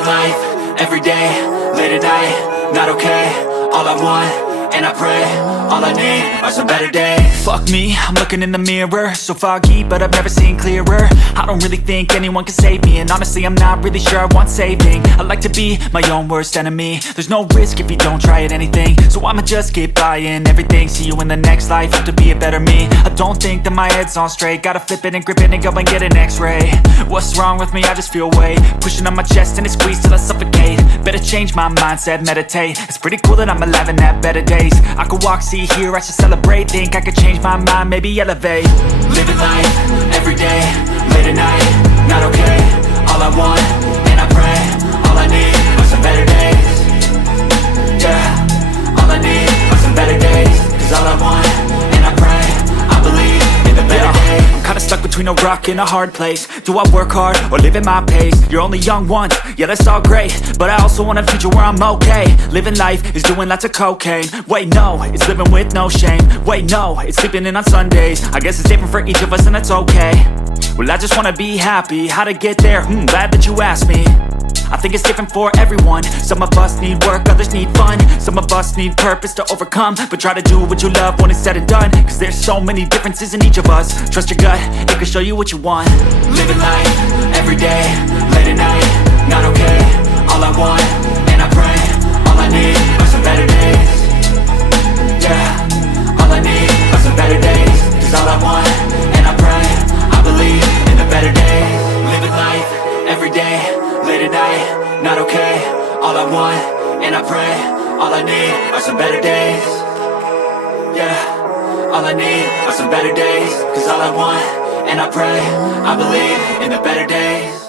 Living life, every day, late at night, not okay. All I want, and I pray, all I need are some better days. Fuck me, I'm looking in the mirror, so foggy, but I've never seen clearer. I don't really think anyone can save me, and honestly I'm not really sure I want saving. I like to be my own worst enemy. There's no risk if you don't try at anything, so I'ma just keep buying everything. See you in the next life, have to be a better me. I don't think that my head's on straight, gotta flip it and grip it and go and get an x-ray. What's wrong with me? I just feel weight pushing on my chest and it squeezes till I suffocate. Better change my mindset, meditate. It's pretty cool that I'm alive and have better days. I could walk, see, hear, I should celebrate. Think I could change my mind, maybe elevate. Living life, every day, late at night, not okay. All I want, and I pray, all I need are some better days. Yeah, all I need are some better days. Cause all I want, and I pray, I believe in the better days. I'm kinda stuck between a rock and a hard place. Do I work hard or live at my pace? You're only young once, yeah that's all great, but I also want a future where I'm okay. Living life is doing lots of cocaine. Wait no, it's living with no shame. Wait no, it's sleeping in on Sundays. I guess it's different for each of us and that's okay. Well I just wanna be happy, how to get there? Glad that you asked me. I think it's different for everyone. Some of us need work, others need fun. Some of us need purpose to overcome. But try to do what you love when it's said and done, cause there's so many differences in each of us. Trust your gut, it can show you what you want. Living life, every day, late at night, not okay. All I want, and I pray, all I need are some better days. Yeah, all I need are some better days. Cause all I want, and I pray, I believe in the better days. Living life, every day, late at night, not okay. All I want, and I pray, all I need are some better days. Yeah, all I need are some better days. Cause all I want, and I pray, I believe in the better days.